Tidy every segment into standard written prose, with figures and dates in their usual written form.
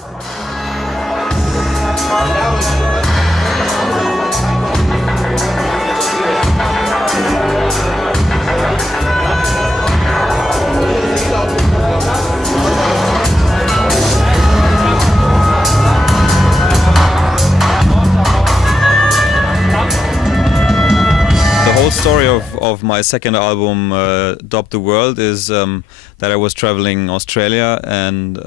The whole story of my second album, Dub the World, is that I was traveling Australia, and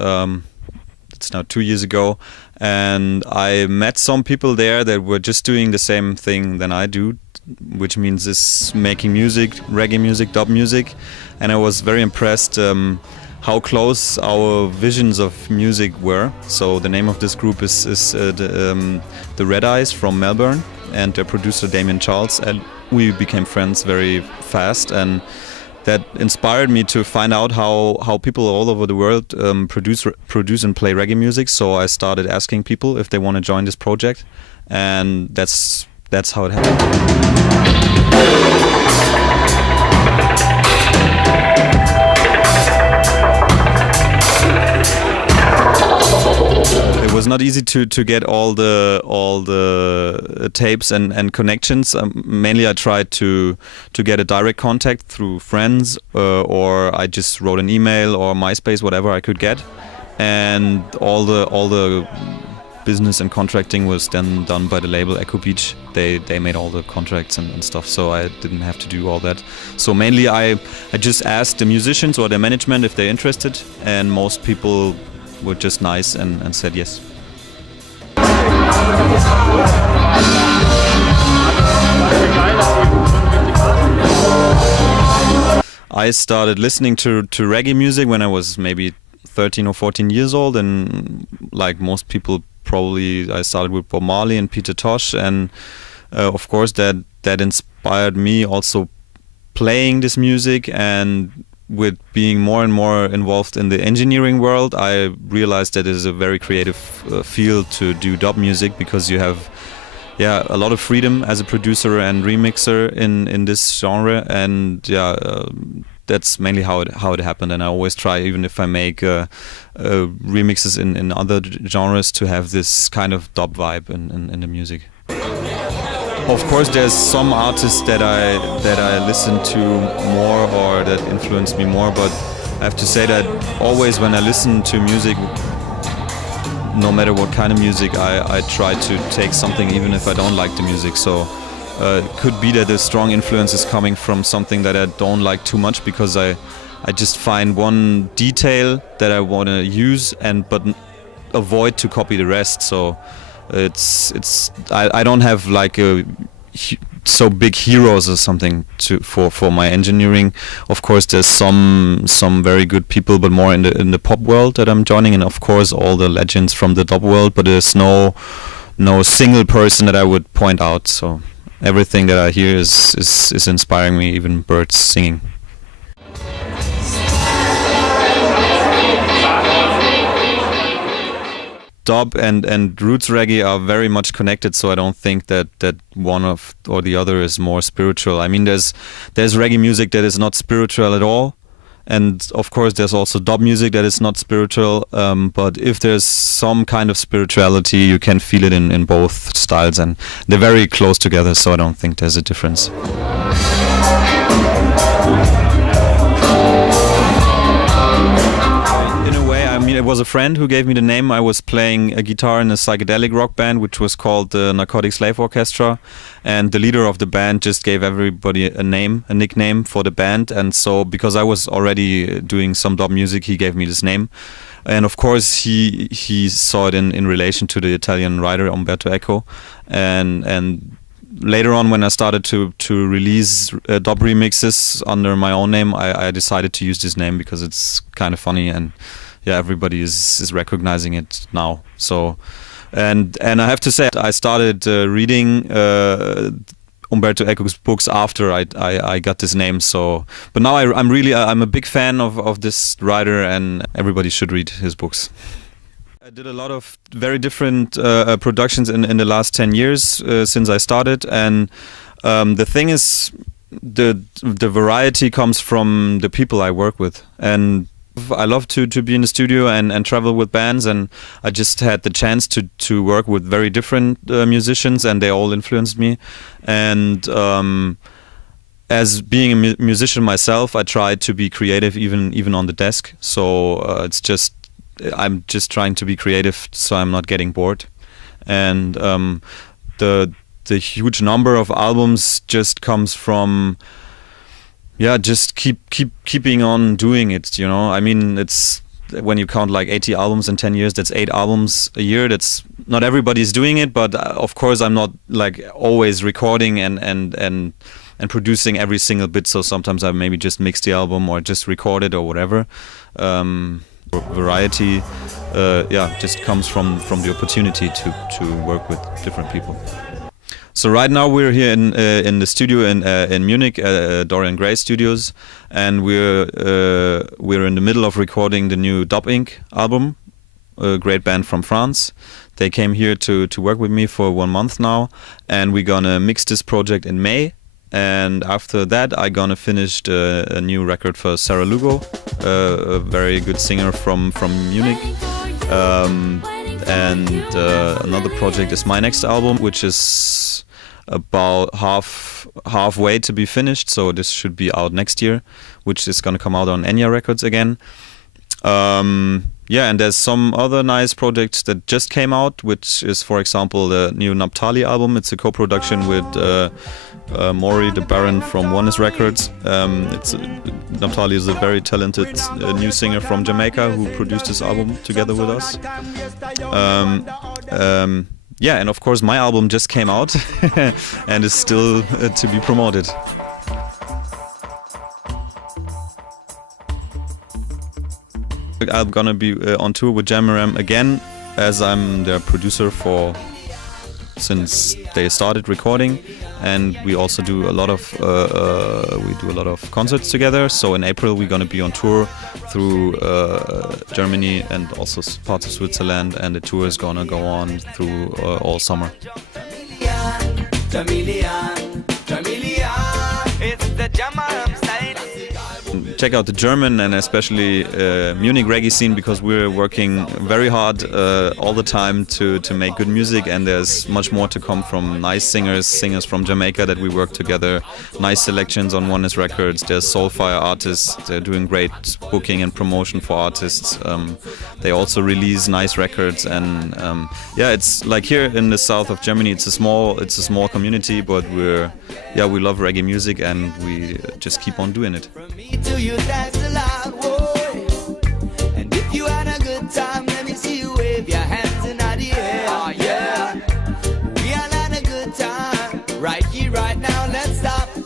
it's now 2 years ago, and I met some people there that were just doing the same thing than I do, which means is making music, reggae music, dub music, and I was very impressed how close our visions of music were. So the name of this group is the Red Eyes from Melbourne, and their producer Damien Charles, and we became friends very fast, and that inspired me to find out how people all over the world produce and play reggae music. So I started asking people if they want to join this project, and that's how it happened. It was not easy to get all the tapes and connections. Mainly I tried to get a direct contact through friends, or I just wrote an email or MySpace, whatever I could get, and all the business and contracting was then done by the label Echo Beach. They made all the contracts and stuff, so I didn't have to do all that. So mainly I just asked the musicians or their management if they're interested, and most people were just nice and said yes. I started listening to reggae music when I was maybe 13 or 14 years old, and like most people probably I started with Bob Marley and Peter Tosh, and of course that inspired me also playing this music. And with being more and more involved in the engineering world, I realized that it is a very creative field to do dub music, because you have a lot of freedom as a producer and remixer in this genre, and that's mainly how it happened. And I always try, even if I make remixes in other genres, to have this kind of dub vibe in the music. Of course, there's some artists that I listen to more or that influence me more, but I have to say that always when I listen to music, no matter what kind of music, I try to take something even if I don't like the music. So it could be that a strong influence is coming from something that I don't like too much, because I just find one detail that I want to use but avoid to copy the rest. So I don't have like so big heroes or something for my engineering. Of course, there's some very good people, but more in the pop world that I'm joining, and of course all the legends from the dub world. But there's no single person that I would point out. So everything that I hear is inspiring me, even birds singing. Dub and roots reggae are very much connected, so I don't think that one or the other is more spiritual. I mean, there's reggae music that is not spiritual at all, and of course there's also dub music that is not spiritual, but if there's some kind of spirituality, you can feel it in both styles, and they're very close together, so I don't think there's a difference. It was a friend who gave me the name. I was playing a guitar in a psychedelic rock band which was called the Narcotic Slave Orchestra, and the leader of the band just gave everybody a nickname for the band, and so because I was already doing some dub music, he gave me this name. And of course he saw it in relation to the Italian writer Umberto Echo, and later on, when I started to release dub remixes under my own name, I decided to use this name because it's kind of funny, and everybody is recognizing it now. So, and I have to say, I started reading Umberto Eco's books after I got this name. So, but now I'm a big fan of this writer, and everybody should read his books. I did a lot of very different productions in the last 10 years since I started, and the thing is, the variety comes from the people I work with, and I love to be in the studio and travel with bands, and I just had the chance to work with very different musicians, and they all influenced me. And as being a musician myself, I try to be creative even on the desk. So I'm just trying to be creative, so I'm not getting bored. And the huge number of albums just comes from just keeping on doing it, you know. I mean, it's when you count like 80 albums in 10 years, that's 8 albums a year. That's not everybody's doing it, but of course I'm not like always recording and producing every single bit. So sometimes I maybe just mix the album or just record it or whatever. Variety, just comes from the opportunity to work with different people. So right now we're here in the studio in Munich, Dorian Gray Studios, and we're in the middle of recording the new Dub Inc. album, a great band from France. They came here to work with me for 1 month now, and we're gonna mix this project in May. And after that, I'm gonna finish a new record for Sarah Lugo, a very good singer from Munich. Another project is my next album, which is about halfway to be finished. So this should be out next year, which is gonna come out on Enya Records again. And there's some other nice projects that just came out, which is, for example, the new Naphtali album. It's a co-production with Maury the Baron from Oneness Records. Naphtali is a very talented new singer from Jamaica who produced this album together with us. And of course my album just came out and is still to be promoted. I'm gonna be on tour with Jamaram again, as I'm their producer since they started recording, and we also do a lot of concerts together. So in April we're gonna be on tour through Germany and also parts of Switzerland, and the tour is gonna go on through all summer. It's the Jamaram style. Check out the German and especially Munich reggae scene, because we're working very hard all the time to make good music, and there's much more to come from nice singers from Jamaica that we work together, nice selections on Oneness Records. There's Soulfire artists, they're doing great booking and promotion for artists. They also release nice records, and it's like here in the south of Germany, it's a small community, but we love reggae music and we just keep on doing it. You dance a lot, boy. And if you had a good time, let me see you wave your hands in the air. Oh, yeah. We all had a good time right here.